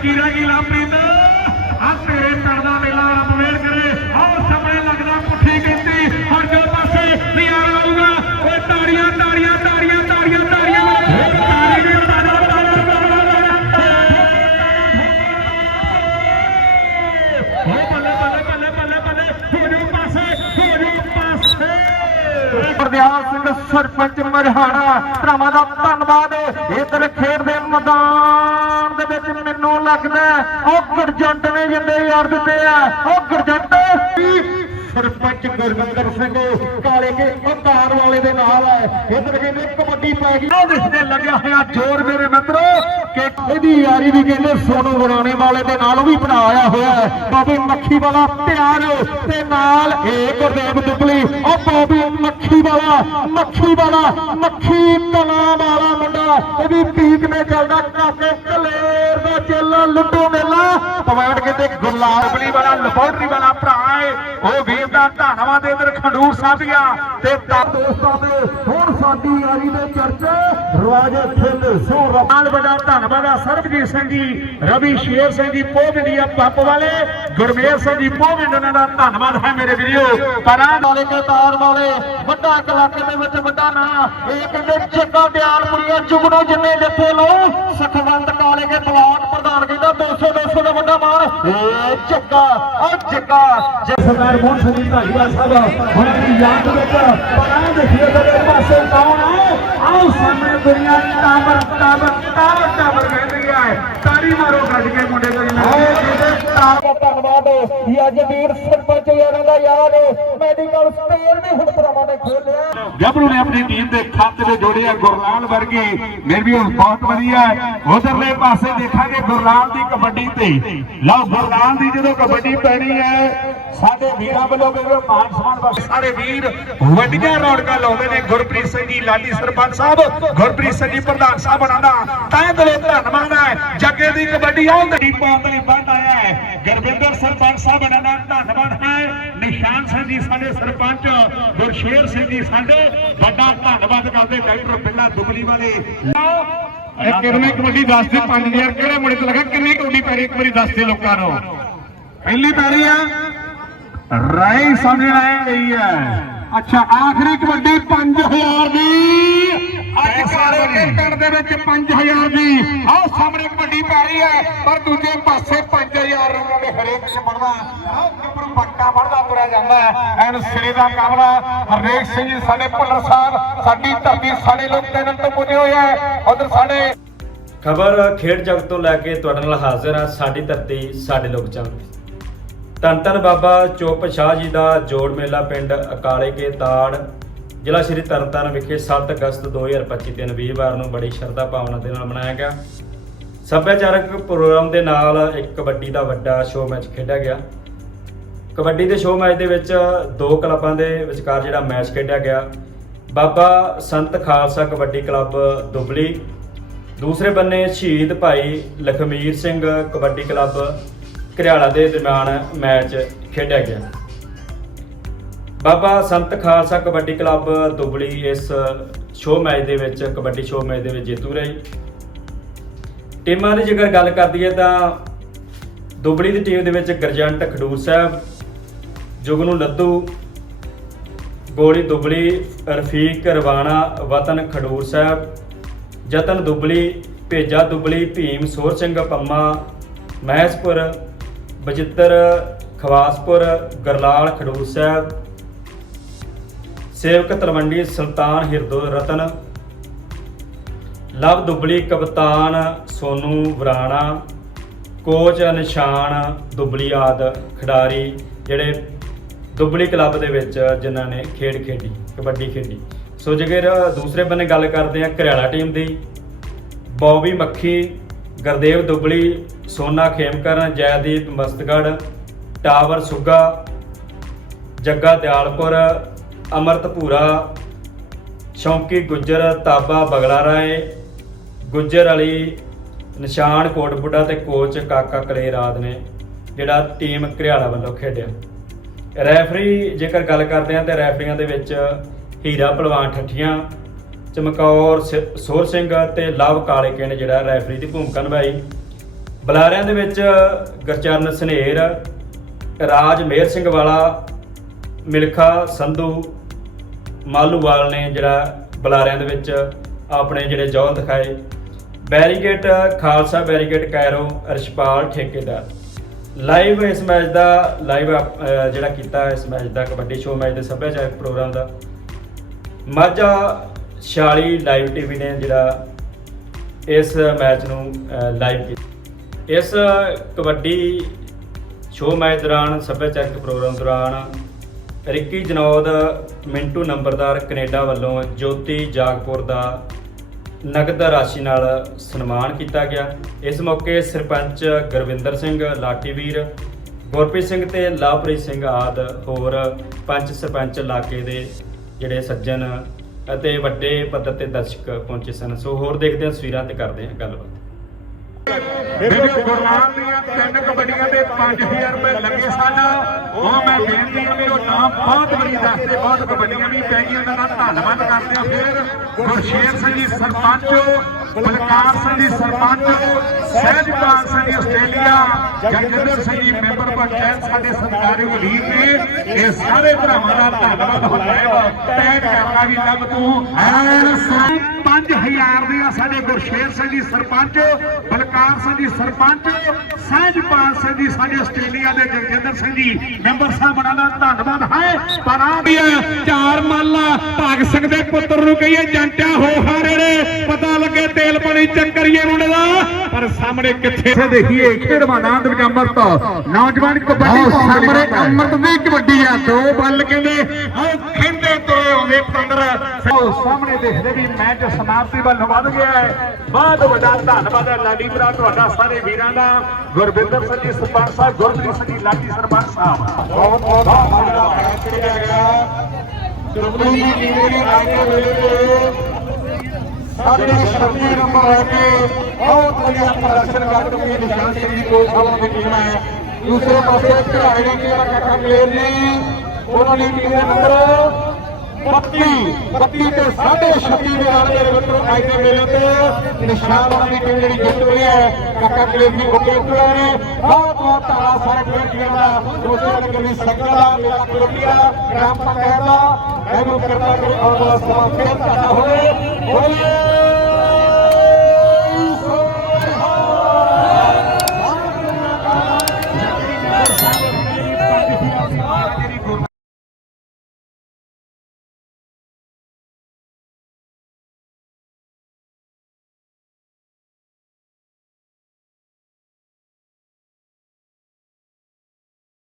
ਬਾਕੀ ਰਹਿ ਗਈ ਲਾਪ੍ਰੀਤ ਆ ਤੇਰੇ ਪਿੰਡ ਦਾ ਮੇਲਾ ਰੱਬ ਮੇਲ ਕਰੇ ਆਹ ਸਾਹਮਣੇ ਲੱਗਦਾ ਪੁੱਠੀ ਗਿਣਤੀ ਹਰ ਜੋ ਪਾਸੇ ਨਿਆਰਾ ਆਊਗਾ ਓਏ ਤਾੜੀਆਂ ਤਾੜੀਆਂ ਤਾੜੀਆਂ ਤਾੜੀਆਂ ਤਾੜੀਆਂ ਹੋਰ ਤਾੜੀ ਵੀ ਤਾੜਾ ਤਾੜਾ ਹੋ ਬੱਲੇ ਬੱਲੇ ਬੱਲੇ ਬੱਲੇ ਬੱਲੇ ਹੋ ਜੋ ਪਾਸੇ ਹੋ ਜੋ ਪਾਸੇ ਗੁਰਦਿਆਲ ਸਿੰਘ ਸਰਪੰਚ ਮਰਹਾਣਾ ਭਰਾਵਾਂ ਦਾ ਧੰਨਵਾਦ ਇਧਰ ਖੇਡ ਦੇ ਮੈਦਾਨ ਦੇ ਵਿੱਚ ਮੈਨੂੰ ਲੱਗਦਾ। ਉਹ ਗੁਰਜੰਟ ਨੇ ਜਿੰਦੇ ਯਾਰ ਦਿੱਤੇ ਆ। ਉਹ ਗੁਰਜੰਟ ਸਰਪੰਚ ਗੁਰਵਿੰਦਰ ਸਿੰਘ, ਕਾਲੇ ਕੇ ਅਧਾਰ ਵਾਲੇ ਦੇ ਨਾਲ ਹੈ। ਇਧਰ ਕਹਿੰਦੇ ਕਬੱਡੀ ਪੈ ਗਈ। ਉਹ ਰਿਸ਼ਤੇ ਲੱਗਿਆ ਹੋਇਆ ਜ਼ੋਰ ਮੇਰੇ ਮਿੱਤਰੋ, ਕਿ ਇਹਦੀ ਯਾਰੀ ਵੀ ਕਹਿੰਦੇ ਸੋਨੂ ਬਣਾਉਣੇ ਵਾਲੇ ਦੇ ਨਾਲ ਉਹ ਵੀ ਬਣਾ ਆਇਆ ਹੋਇਆ ਹੈ। ਬਾਬੇ ਮੱਖੀ ਵਾਲਾ ਪਿਆਰ ਤੇ ਨਾਲ ਇਹ ਗੁਰਦੇਵ ਦੁੱਬਲੀ। ਉਹ ਬਾਬੇ ਮੱਖੀ ਵਾਲਾ ਮੱਖੀ ਵਾਲਾ, ਮੱਖੀ ਕਲਾ ਵਾਲਾ ਮੁੰਡਾ। ਇਹ ਵੀ ਪੀਕ ਨੇ ਚੱਲਦਾ ਕਾਕੇ ਕਲੇਰ ਦਾ ਚੇਲਾ ਲੁੱਟੋ ਮੇਲਾ। ਕਮਾਂਡ ਕਹਿੰਦੇ ਗੁਰਲਾਲ ਵਾਲਾ ਲੈਬੋਰਟਰੀ ਵਾਲਾ ਭਰਾ ਹੈ। ਉਹ ਵੀ ਵੀਰ ਦਾ ਧੰਨਵਾਦ ਇਧਰ ਖੰਡੂਰ ਸਾਹਿਬ ਤੇ ਤਾਂ ਦੋਸਤਾਂ ਦੇ ਹੁਣ ਸਾਡੀ ਯਾਰੀ ਦੇ ਚਰਚੇ ਰਵਾਜੇ ਖੇਲ ਸੋ ਨਾਲ ਵੱਡਾ ਧੰਨਵਾਦ ਆ ਸਰਬਜੀਤ ਸਿੰਘ ਜੀ, ਰਵੀ ਸ਼ੇਰ ਸਿੰਘ ਜੀ ਪੋਵਿੰਡੀਆ ਪੱਪ ਵਾਲੇ, ਗੁਰਮੇਲ ਸਿੰਘ ਜੀ ਪੋਵਿੰਡ ਦਾ ਧੰਨਵਾਦ ਹੈ ਮੇਰੇ ਵੀਰੋ। ਪਰ ਵਾਲੇ ਕੇ ਤਾਰ ਵਾਲੇ, ਵੱਡਾ ਇਲਾਕੇ ਦੇ ਵਿੱਚ ਵੱਡਾ ਨਾਂ, ਇਹ ਕਹਿੰਦੇ ਜੱਗਾ ਦਿਆਲਪੁਰੀਆ ਜੁਗਨੋ ਜਿੰਨੇ ਜਿੱਥੇ ਲਓ, ਸਖਵੰਤ ਕਾਲੇ ਕੇ ਬਲਾਕ ਪ੍ਰਧਾਨ ਕਹਿੰਦਾ 200 200 ਦਾ ਵੱਡਾ ਮਾਨ ਏ ਜੱਗਾ ਉਹ ਜੱਗਾ ਜੇ ਸਰਦਾਰ ਮੋਹਨ ਸਿੰਘ ਜੀ ਢਾਲੀਵਾਲ ਸਾਹਿਬ ਉਹਨਾਂ ਦੀ ਯਾਦ ਵਿੱਚ ਪਰਾਂ ਦੇਖੀਏ ਤੇ ਪਾਸੇ ਕੌਣ ਹੈ ਆਓ ਸਾਹਮਣੇ ਦੁਨੀਆ ਟਾਵਰ ਟਾਵਰ ਟਾਵਰ ਟਾਵਰ ਕਹਿੰਦੀ ਹੈ ਤਾੜੀ ਮਾਰੋ ਗੱਜ ਕੇ ਮੁੰਡੇ ਕੋਈ ਨਾ ਆਏ ਜਿਹਦੇ ਤਾਰ ਦਾ ਧੰਨਵਾਦ ਇਹ ਅੱਜ ਵੀਰ ਸਰਪੰਚ ਯਾਰਾਂ ਦਾ ਯਾਰ ਮੈਡੀਕਲ ਸਟੋਰ ਨੇ ਹੁਣ ਭਰਾਵਾਂ ਨੇ ਖੋਲਿਆ। ਗੱਭਰੂ ਨੇ ਆਪਣੀ ਟੀਮ ਦੇ ਖਾਤੇ ਦੇ ਜੋੜੇ ਆ ਗੁਰਲਾਲ ਵਰਗੇ। ਮੇਰੇ ਵੀ ਬਹੁਤ ਵਧੀਆ ਉਧਰਲੇ ਪਾਸੇ ਦੇਖਾਂਗੇ ਗੁਰਲਾਲ ਦੀ ਕਬੱਡੀ ਤੇ। ਲਓ ਗੁਰਲਾਲ ਦੀ ਜਦੋਂ ਕਬੱਡੀ ਪੈਣੀ ਹੈ ਸਾਡੇ ਵੀਰਾਂ ਵੱਲੋਂ ਮੇਰੇ ਮਾਨ ਸਨਮਾਨ ਸਾਰੇ ਵੀਰ ਵੱਡੀਆਂ ਰੌਣਕਾਂ ਲਾਉਂਦੇ ਨੇ ਗੁਰਪ੍ਰੀਤ ਸਿੰਘ ਜੀ ਲਾਡੀ ਸਰਪੰਚ ਸਾਹਿਬ। ਗੁਰਪ੍ਰੀਤ ਸਿੰਘ ਜੀ ਪ੍ਰਧਾਨ ਸਾਹਿਬ ਉਹਨਾਂ ਦਾ। ਤਾਂ ਦਿਲੋਂ ਧੰਨਵਾਦ ਹੈ। ਜੱਗੇ ਦੀ ਕਬੱਡੀ ਆਉਂਦੀ ਪਾਉਂਦੀ ਸਰਪੰਚ ਸਾਹਿਬ ਉਹਨਾਂ ਦਾ ਧੰਨਵਾਦ ਹੈ। ਨਿਸ਼ਾਨ ਸਿੰਘ ਜੀ ਸਾਡੇ ਸਰਪੰਚ ਗੁਰਸ਼ੇਰ ਸਿੰਘ ਜੀ ਸਾਡੇ। ਵੱਡਾ ਧੰਨਵਾਦ ਕਰਦੇ ਡਾਕਟਰ ਬਿੱਲਾ ਦੁਗਲੀ ਵਾਲੇ। ਇਹ ਕਿੰਨੇ ਕਬੱਡੀ ਦੱਸ ਦੇ 5000 ਕਿਹੜੇ ਮੁੰਡੇ ਤੇ ਲਗਾ ਕਿੰਨੀ ਕਬੱਡੀ ਪੈ ਰਹੀ ਇੱਕ ਵਾਰੀ ਦੱਸ ਦੇ ਲੋਕਾਂ ਨੂੰ। ਪਹਿਲੀ ਪੈ ਆ। ਰਾਈ ਸਮਝ ਆਏ ਗਈ ਹੈ ਅੱਛਾ ਆਖਰੀ ਕਬੱਡੀ 5000 ਦੀ। ਅੱਜ ਕਾਲੇ ਕੇ ਪਿੰਡ ਦੇ। ਵਿੱਚ 5000 ਦੀ। ਆਹ ਸਾਹਮਣੇ ਕਬੱਡੀ ਪੈ ਰਹੀ ਹੈ ਪਰ ਦੂਜੇ ਪਾਸੇ 5000 ਉਹਨਾਂ ਦੇ ਹਰੇਕ ਚ ਬਣਦਾ। ਆਹ ਗੱਭਰੂ ਬੱਟਾ ਬਣਦਾ ਤੁਰਿਆ ਜਾਂਦਾ ਹੈ। ਐਨ ਸਿਰੇ ਦਾ ਕਾਮਲਾ ਹਰੇਕ ਸਿੰਘ ਜੀ ਸਾਡੇ ਭੁੱਲਰ ਸਾਹਿਬ ਸਾਡੀ ਧਰਤੀ ਸਾਡੇ ਲੋਕ ਤੈਨੂੰ ਤੋਂ ਪੁੱਜੇ ਹੋਏ ਆ ਉਧਰ ਸਾਡੇ ਖਬਰ ਖੇਡ ਜਗਤ ਤੋਂ ਲੈ ਕੇ ਤੁਹਾਡੇ ਨਾਲ ਹਾਜ਼ਰ ਹਾਂ। ਸਾਡੀ ਧਰਤੀ ਸਾਡੇ ਲੋਕ ਚੰਦ ਧੰਨ ਧੰਨ ਬਾਬਾ ਚੋਪ ਸ਼ਾਹ ਜੀ ਦਾ ਜੋੜ ਮੇਲਾ ਪਿੰਡ ਅਕਾਲੇ ਕੇ ਤਾੜ, ਜ਼ਿਲ੍ਹਾ ਸ਼੍ਰੀ ਤਰਨਤਾਰਨ ਵਿਖੇ 7 ਅਗਸਤ 2025 ਦਿਨ ਵੀਰਵਾਰ ਨੂੰ ਬੜੀ ਸ਼ਰਧਾ ਭਾਵਨਾ ਦੇ ਨਾਲ ਮਨਾਇਆ ਗਿਆ। ਸੱਭਿਆਚਾਰਕ ਪ੍ਰੋਗਰਾਮ ਦੇ ਨਾਲ ਇੱਕ ਕਬੱਡੀ ਦਾ ਵੱਡਾ ਸ਼ੋਅ ਮੈਚ ਖੇਡਿਆ ਗਿਆ। ਕਬੱਡੀ ਦੇ ਸ਼ੋਅ ਮੈਚ ਦੇ ਵਿੱਚ ਦੋ ਕਲੱਬਾਂ ਦੇ ਵਿਚਕਾਰ ਜਿਹੜਾ ਮੈਚ ਖੇਡਿਆ ਗਿਆ। ਬਾਬਾ ਸੰਤ ਖਾਲਸਾ ਕਬੱਡੀ ਕਲੱਬ ਦੁਬਲੀ, ਦੂਸਰੇ ਬੰਨੇ ਸ਼ਹੀਦ ਭਾਈ ਲਖਮੀਰ ਸਿੰਘ ਕਬੱਡੀ ਕਲੱਬ ਘਰਿਆਲਾ ਦੇ ਦਰਮਿਆਨ ਮੈਚ ਖੇਡਿਆ ਗਿਆ। ਬਾਬਾ ਸੰਤ ਖਾਲਸਾ ਕਬੱਡੀ ਕਲੱਬ ਦੁਬਲੀ ਇਸ ਸ਼ੋਅ ਮੈਚ ਦੇ ਵਿੱਚ, ਕਬੱਡੀ ਸ਼ੋਅ ਮੈਚ ਦੇ ਵਿੱਚ ਜੇਤੂ ਰਹੀ। ਟੀਮਾਂ ਦੀ ਜੇਕਰ ਗੱਲ ਕਰਦੀ ਹੈ ਤਾਂ ਦੁਬਲੀ ਦੀ ਟੀਮ ਦੇ ਵਿੱਚ ਗਰਜੰਟ ਖਡੂਰ ਸਾਹਿਬ, ਜੁਗਨੂ ਲੱਦੂ, ਗੋਲੀ ਦੁਬਲੀ, ਰਫੀਕ ਰਵਾਣਾ ਵਤਨ ਖਡੂਰ ਸਾਹਿਬ, ਜਤਨ ਦੁਬਲੀ, ਭੇਜਾ ਦੁਬਲੀ, ਭੀਮ ਸੋਰ ਸਿੰਘ ਪੰਮਾ, ਮਹਿਸਪੁਰ ਬਜਿੱਤਰ, ਖਵਾਸਪੁਰ, ਗਰਲਾਲ, ਖਡੂਰ ਸਾਹਿਬ, ਸੇਵਕ ਤਲਵੰਡੀ, ਸੁਲਤਾਨ ਹਿਰਦੋ ਰਤਨ, ਲਵ ਦੁਬਲੀ, ਕਪਤਾਨ ਸੋਨੂ ਵਰਾਣਾ, ਕੋਚ ਨਿਸ਼ਾਨ, ਦੁਬਲੀ ਆਦ ਖਿਡਾਰੀ ਜਿਹੜੇ ਦੁਬਲੀ ਕਲੱਬ ਦੇ ਵਿੱਚ ਜਿਨ੍ਹਾਂ ਨੇ ਖੇਡ ਖੇਡੀ, ਕਬੱਡੀ ਖੇਡੀ। ਸੋ ਜੇਕਰ ਦੂਸਰੇ ਬੰਨੇ ਗੱਲ ਕਰਦੇ ਆ ਘਰਿਆਲਾ ਟੀਮ ਦੀ, ਬੌਬੀ ਮੱਖੀ, ਗੁਰਦੇਵ ਦੁਬਲੀ ਸੋਨਾ ਖੇਮਕਰਨ ਜੈਦੀਪ ਮਸਤਗੜ, ਟਾਵਰ ਸੁੱਗਾ, ਜੱਗਾ ਦਿਆਲਪੁਰ ਅਮਰਤ ਸ਼ੌਂਕੀ ਗੁੱਜਰ, ਤਾਬਾ ਬਗਲਾ ਰਾਏ, ਗੁੱਜਰ ਅਲੀ ਨਿਸ਼ਾਨ ਕੋਟਬੁੱਡਾ ਤੇ ਕੋਚ ਕਾਕਾ ਕਲੇ ਕਲੇਰਾਦ ਨੇ, ਜਿਹੜਾ ਟੀਮ ਘਰਿਆਲਾ ਵੱਲੋਂ ਖੇਡਿਆ। ਰੈਫਰੀ ਜੇਕਰ ਗੱਲ ਕਰਦੇ ਹਾਂ ਤੇ ਰੈਫਰੀਆਂ ਦੇ ਵਿੱਚ ਹੀਰਾ ਪਹਿਲਵਾਨ ਠੱਠੀਆਂ, ਚਮਕੌਰ ਸ- ਸੋਰ ਸਿੰਘ ਤੇ ਲਵ ਕਾਲੇਕੇ ਨੇ ਜਿਹੜਾ ਰੈਫਰੀ ਦੀ ਭੂਮਿਕਾ ਨਿਭਾਈ। ਬੁਲਾਰਿਆਂ ਦੇ ਵਿੱਚ ਗੁਰਚਰਨ ਸਨੇਰ, ਰਾਜ ਮੇਰ ਸਿੰਘ ਵਾਲਾ, ਮਿਲਖਾ ਸੰਧੂ ਮਾਲੂਵਾਲ ਨੇ ਜਿਹੜਾ ਬੁਲਾਰਿਆਂ ਦੇ ਵਿੱਚ ਆਪਣੇ ਜਿਹੜੇ ਜੌਹਰ ਦਿਖਾਏ। ਬੈਰੀਗੇਟ ਖਾਲਸਾ ਬੈਰੀਗੇਟ ਕੈਰੋ ਰਿਸ਼ਪਾਲ ਠੇਕੇਦਾਰ। ਲਾਈਵ ਇਸ ਮੈਚ ਦਾ ਲਾਈਵ ਜਿਹੜਾ ਕੀਤਾ ਇਸ ਮੈਚ ਦਾ ਕਬੱਡੀ ਸ਼ੋਅ ਮੈਚ ਦੇ ਸੱਭਿਆਚਾਰਕ ਪ੍ਰੋਗਰਾਮ ਦਾ। ਮਾਝਾ 46 ਲਾਈਵ ਟੀਵੀ ਨੇ ਜਿਹੜਾ ਇਸ ਮੈਚ ਨੂੰ ਲਾਈਵ ਕੀਤਾ। ਇਸ ਕਬੱਡੀ ਸ਼ੋਅ ਮੈਚ ਦੌਰਾਨ, ਸੱਭਿਆਚਾਰਕ ਪ੍ਰੋਗਰਾਮ ਦੌਰਾਨ ਰਿੱਕੀ ਜਨੌਦ ਮਿੰਟੂ ਨੰਬਰਦਾਰ ਕੈਨੇਡਾ ਵੱਲੋਂ ਜੋਤੀ ਜਾਗਪੁਰ ਦਾ ਨਗਦ ਰਾਸ਼ੀ ਨਾਲ ਸਨਮਾਨ ਕੀਤਾ ਗਿਆ। ਇਸ ਮੌਕੇ ਸਰਪੰਚ ਗੁਰਵਿੰਦਰ ਸਿੰਘ ਲਾਟੀਵੀਰ ਗੁਰਪ੍ਰੀਤ ਸਿੰਘ ਤੇ ਲਵਪ੍ਰੀਤ ਸਿੰਘ ਆਦ ਹੋਰ ਪੰਜ ਸਰਪੰਚ ਇਲਾਕੇ ਦੇ ਜਿਹੜੇ ਸੱਜਣ ਅਤੇ ਵੱਡੇ ਪੱਧਰ ਤੇ ਦਰਸ਼ਕ ਪਹੁੰਚੇ ਸਨ। ਸੋ ਹੋਰ ਦੇਖਦੇ ਹਾਂ, ਤਸਵੀਰਾਂ ਤੇ ਕਰਦੇ ਹਾਂ ਗੱਲਬਾਤ। ਮੇਰੇ ਗੁਰਨਾਮ ਦੀਆਂ ਤਿੰਨ ਕਬੱਡੀਆਂ ਦੇ 5000 ਰੁਪਏ ਲੱਗੇ ਸਨ। ਉਹ ਮੈਂ ਬੇਨਤੀ ਹੈ ਉਹ ਨਾਮ ਬਹੁਤ ਬੜੀ ਦੱਸਦੇ ਬਹੁਤ ਕਬੱਡੀਆਂ ਵੀ ਪੈ ਗਈਆਂ, ਉਹਨਾਂ ਦਾ ਧੰਨਵਾਦ ਕਰਦੇ ਹਾਂ। ਫਿਰ ਗੁਰਸ਼ੇਰ ਸਿੰਘ ਜੀ ਸਰਪੰਚ, ਬਲਕਾਰ ਸਿੰਘ ਜੀ ਸਰਪੰਚ, ਸਹਿਜਪਾਲ ਸਿੰਘ ਜੀ ਆਸਟ੍ਰੇਲੀਆ ਜਗਜਿੰਦਰ ਸਿੰਘ ਜੀ ਮੈਂਬਰ ਪੰਚਾਇਤ ਸਾਡੇ ਸਰਕਾਰੀ ਵਲੀਰ ਨੇ ਇਹ ਸਾਰੇ ਭਰਾਵਾਂ ਦਾ ਧੰਨਵਾਦ ਹੁੰਦਾ ਹੈ। ਤੈਅ ਕਰਨਾ ਵੀ ਲੱਭ ਤੂੰ। ਐਨ 5000 ਦੀਆਂ ਸਾਡੇ ਗੁਰਸ਼ੇਰ ਸਿੰਘ ਜੀ ਸਰਪੰਚ ਬਲਕਾਰ ਸਿੰਘ ਜੀ ਸਰਪੰਚ ਸਹਿਜਪਾਲ ਸਿੰਘ ਜੀ ਸਾਡੇ ਆਸਟ੍ਰੇਲੀਆ ਦੇ ਜਗਜਿੰਦਰ ਸਿੰਘ ਜੀ। ਮੈਂਬਰ ਸਾਹਿਬਾਨਾਂ ਦਾ ਧੰਨਵਾਦ ਹੈ। ਪਰ ਆ ਵੀ ਚਾਰ ਮਾਲਾ ਭਾਗ ਸਿੰਘ ਦੇ ਪੁੱਤਰ ਨੂੰ ਕਹੀਏ ਜੰਟਿਆ ਹੋ ਹਾਰੇ ਪਤਾ ਲੱਗੇ ਤੇਲ ਪਾਣੀ ਚੱਕਰੀਏ ਮੁੰਡੇ ਦਾ। ਪਰ ਸਾਹਮਣੇ ਕਿੱਥੇ? ਦੇਖੀਏ ਖੇਡ ਮੈਦਾਨ ਦੇ ਵਿੱਚ ਅੰਮ੍ਰਿਤ। ਨੌਜਵਾਨ ਕਬੱਡੀ ਸਾਹਮਣੇ ਅੰਮ੍ਰਿਤ ਦੀ ਕਬੱਡੀ ਆ ਦੋ ਬੱਲ ਕਹਿੰਦੇ ਆਹ ਖੇਡੇ ਤੋਏ ਆਉਂਦੇ ਪੰਦਰ ਸਾਹਮਣੇ ਦੇਖਦੇ ਵੀ ਮੈਚ ਸਮਾਪਤੀ ਵੱਲ ਵੱਧ ਗਿਆ ਹੈ। ਬਹੁਤ ਵੱਡਾ ਧੰਨਵਾਦ ਹੈ ਲਾਡੀ ਭਰਾ ਤੁਹਾਡਾ ਸਾਰੇ ਵੀਰਾਂ ਦਾ। ਗੁਰਵਿੰਦਰ ਸਿੰਘ ਜੀ ਸਰਪੰਚ ਸਾਹਿਬ ਗੁਰਪ੍ਰੀਤ ਸਿੰਘ ਜੀ ਲਾਡੀ ਸਰਪੰਚ ਸਾਹਿਬ। ਬਹੁਤ ਬਹੁਤ ਧੰਨਵਾਦ। ਮੈਚ ਖੇਡਿਆ ਗਿਆ ਚੁਗਲੀ ਦੀ ਟੀਮ ਦੇ ਆਗੇ ਵੇਲੇ ਤੇ ਸਾਡੇ 26 ਨੰਬਰ ਆ ਕੇ ਬਹੁਤ ਵਧੀਆ ਪ੍ਰਦਰਸ਼ਨ ਕਰ ਚੁੱਕੀ ਹੈ ਨਿਸ਼ਾਨ ਸਿੰਘ ਜੀ ਕੋਲ ਸਾਹਿਬ ਦੀ ਟੀਮ ਹੈ ਦੂਸਰੇ ਪਾਸੇ ਖਿਡਾਰੀ ਨੇ ਜਿਹੜਾ ਕਾਕਾ ਪਲੇਅਰ ਨੇ। ਉਹਨਾਂ ਦੀ ਟੀਮ ਦਾ ਨੰਬਰ। 32 32 ਤੇ 26 ਦੇ ਨਾਲ ਮੇਰੇ ਮਿੱਤਰੋ ਅੱਜ ਦੇ ਮੇਲੇ ਤੇ ਨਿਸ਼ਾਨ ਵਾਲੀ ਟੀਮ ਜਿਹੜੀ ਜਿੱਤ ਰਹੀ ਹੈ, ਕਾਕਾ ਕਲੇਰ ਦੀ ਓਕੇ ਨੇ। ਬਹੁਤ ਬਹੁਤ ਧੰਨਵਾਦ ਸਾਰੇ ਖਿਡਾਰੀਆਂ ਦਾ ਦੋਸਤਾਂ ਨੇ ਕਰੀ ਸੰਗਤ ਦਾ, ਮੇਲਾ ਕਲੋਟੀਆ ਗ੍ਰਾਮ ਪੰਚਾਇਤ ਦਾ। ਮੈਨੂੰ ਕਿਰਪਾ ਕਰੀ ਆਉਣ ਵਾਲਾ ਸਮਾਂ ਫੇਰ ਤੁਹਾਡਾ ਹੋਵੇ। ਬੋਲੇ